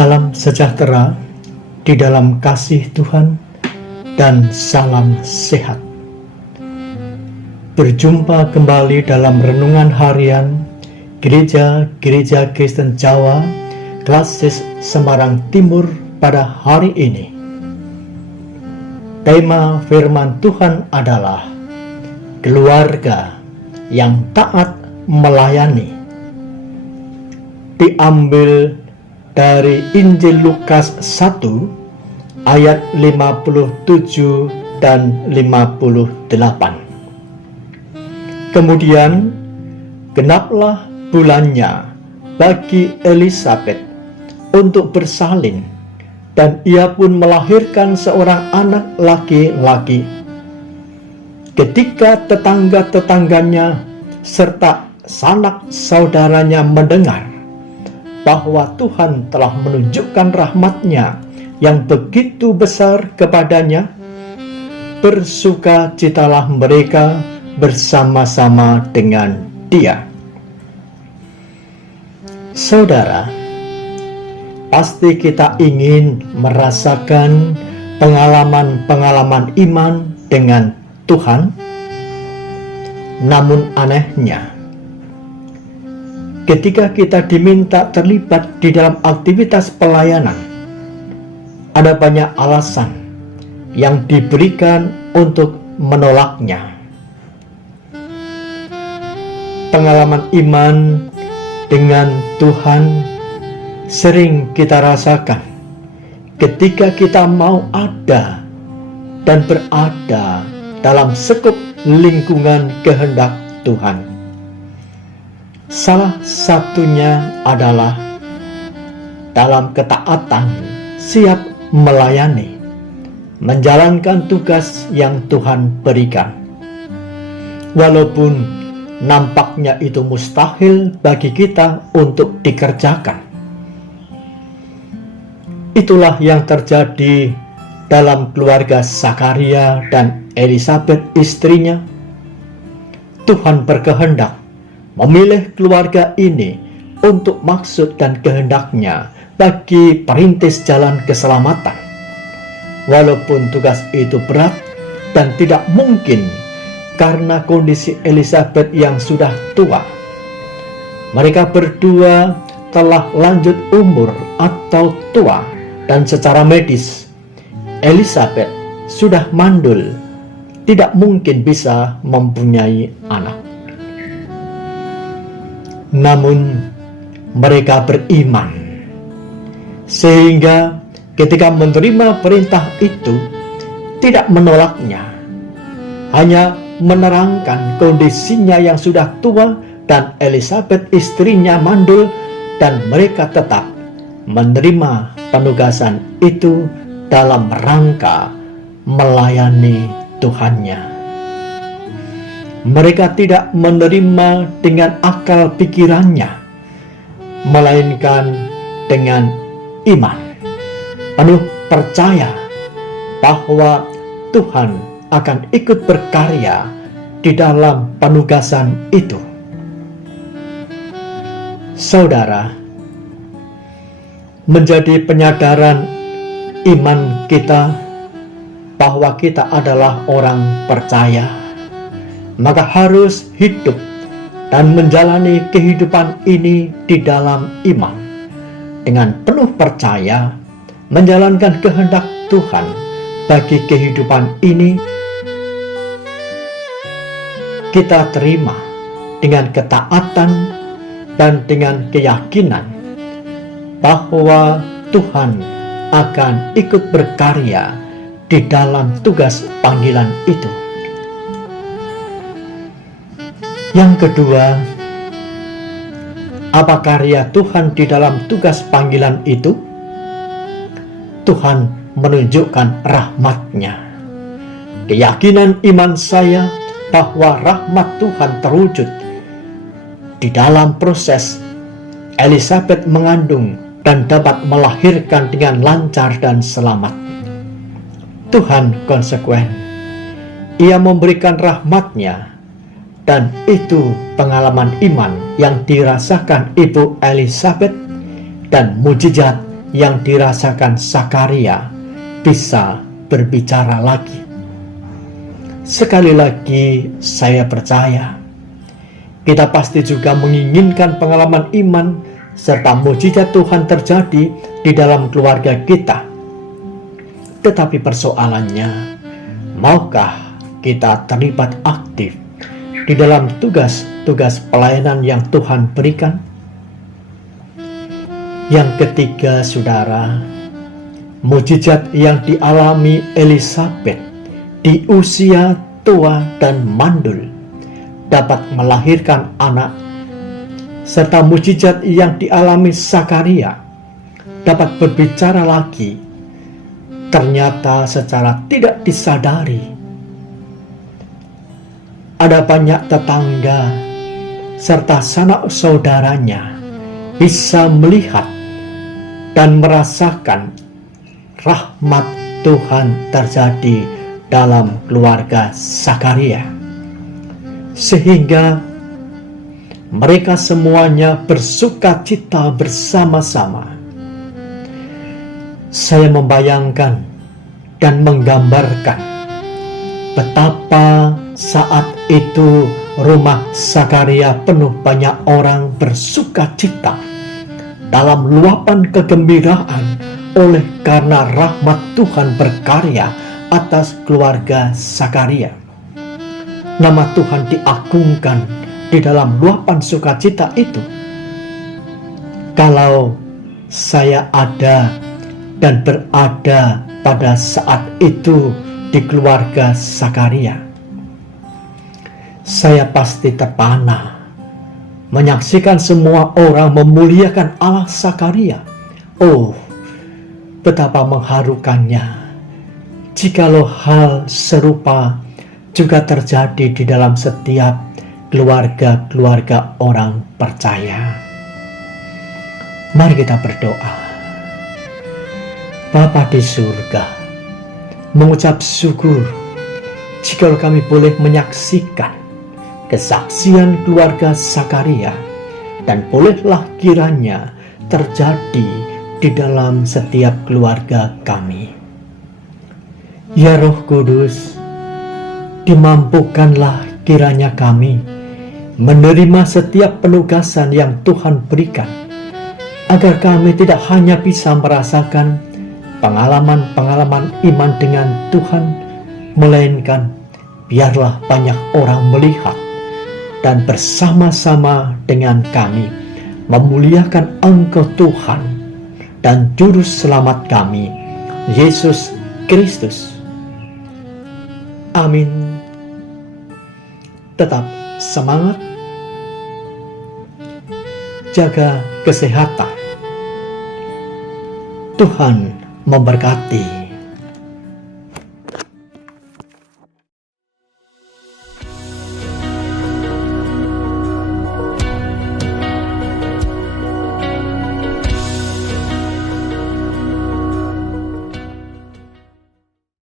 Salam sejahtera di dalam kasih Tuhan dan salam sehat. Berjumpa kembali dalam renungan harian Gereja Kristen Jawa Klasis Semarang Timur pada hari ini. Tema firman Tuhan adalah keluarga yang taat melayani. Diambil dari Injil Lukas 1 ayat 57 dan 58. Kemudian genaplah bulannya bagi Elisabet untuk bersalin, dan ia pun melahirkan seorang anak laki-laki. Ketika tetangga-tetangganya serta sanak saudaranya mendengar bahwa Tuhan telah menunjukkan rahmat-Nya yang begitu besar kepadanya, bersukacitalah mereka bersama-sama dengan dia. Saudara, pasti kita ingin merasakan pengalaman-pengalaman iman dengan Tuhan. Namun anehnya, ketika kita diminta terlibat di dalam aktivitas pelayanan, ada banyak alasan yang diberikan untuk menolaknya. Pengalaman iman dengan Tuhan sering kita rasakan ketika kita mau ada dan berada dalam sekup lingkungan kehendak Tuhan. Salah satunya adalah dalam ketaatan, siap melayani, menjalankan tugas yang Tuhan berikan. Walaupun nampaknya itu mustahil bagi kita untuk dikerjakan. Itulah yang terjadi dalam keluarga Zakaria dan Elisabet istrinya. Tuhan berkehendak memilih keluarga ini untuk maksud dan kehendak-Nya bagi perintis jalan keselamatan. Walaupun tugas itu berat dan tidak mungkin karena kondisi Elisabet yang sudah tua. Mereka berdua telah lanjut umur atau tua, dan secara medis Elisabet sudah mandul, tidak mungkin bisa mempunyai anak. Namun mereka beriman, sehingga ketika menerima perintah itu tidak menolaknya, hanya menerangkan kondisinya yang sudah tua dan Elisabet istrinya mandul, dan mereka tetap menerima penugasan itu dalam rangka melayani Tuhannya. Mereka tidak menerima dengan akal pikirannya, melainkan dengan iman, penuh percaya bahwa Tuhan akan ikut berkarya di dalam penugasan itu. Saudara, menjadi penyadaran iman kita bahwa kita adalah orang percaya, maka harus hidup dan menjalani kehidupan ini di dalam iman, dengan penuh percaya menjalankan kehendak Tuhan bagi kehidupan ini. Kita terima dengan ketaatan dan dengan keyakinan bahwa Tuhan akan ikut berkarya di dalam tugas panggilan itu. Yang kedua, apa karya Tuhan di dalam tugas panggilan itu? Tuhan menunjukkan rahmat-Nya. Keyakinan iman saya bahwa rahmat Tuhan terwujud di dalam proses Elisabet mengandung dan dapat melahirkan dengan lancar dan selamat. Tuhan konsekuen. Ia memberikan rahmat-Nya. Dan itu pengalaman iman yang dirasakan Ibu Elisabet dan mujizat yang dirasakan Sakaria bisa berbicara lagi. Sekali lagi saya percaya, kita pasti juga menginginkan pengalaman iman serta mujizat Tuhan terjadi di dalam keluarga kita. Tetapi persoalannya, maukah kita terlibat aktif di dalam tugas-tugas pelayanan yang Tuhan berikan? Yang ketiga, saudara, mujizat yang dialami Elisabet di usia tua dan mandul dapat melahirkan anak, serta mujizat yang dialami Sakaria dapat berbicara lagi, ternyata secara tidak disadari. Ada banyak tetangga serta sanak saudaranya bisa melihat dan merasakan rahmat Tuhan terjadi dalam keluarga Sakaria, sehingga mereka semuanya bersuka cita bersama-sama. Saya membayangkan dan menggambarkan betapa saat itu rumah Sakaria penuh banyak orang bersuka cita dalam luapan kegembiraan oleh karena rahmat Tuhan berkarya atas keluarga Sakaria. Nama Tuhan diagungkan di dalam luapan sukacita itu. Kalau saya ada dan berada pada saat itu di keluarga Sakaria, saya pasti terpana menyaksikan semua orang memuliakan Allah Sakaria. Oh, betapa mengharukannya jikalau hal serupa juga terjadi di dalam setiap keluarga-keluarga orang percaya. Mari kita berdoa. Bapa di surga, mengucap syukur jikalau kami boleh menyaksikan kesaksian keluarga Sakaria, dan bolehlah kiranya terjadi di dalam setiap keluarga kami. Ya Roh Kudus, dimampukanlah kiranya kami menerima setiap penugasan yang Tuhan berikan, agar kami tidak hanya bisa merasakan pengalaman-pengalaman iman dengan Tuhan, melainkan biarlah banyak orang melihat dan bersama-sama dengan kami memuliakan Engkau Tuhan dan Juru Selamat kami, Yesus Kristus. Amin. Tetap semangat, jaga kesehatan. Tuhan memberkati.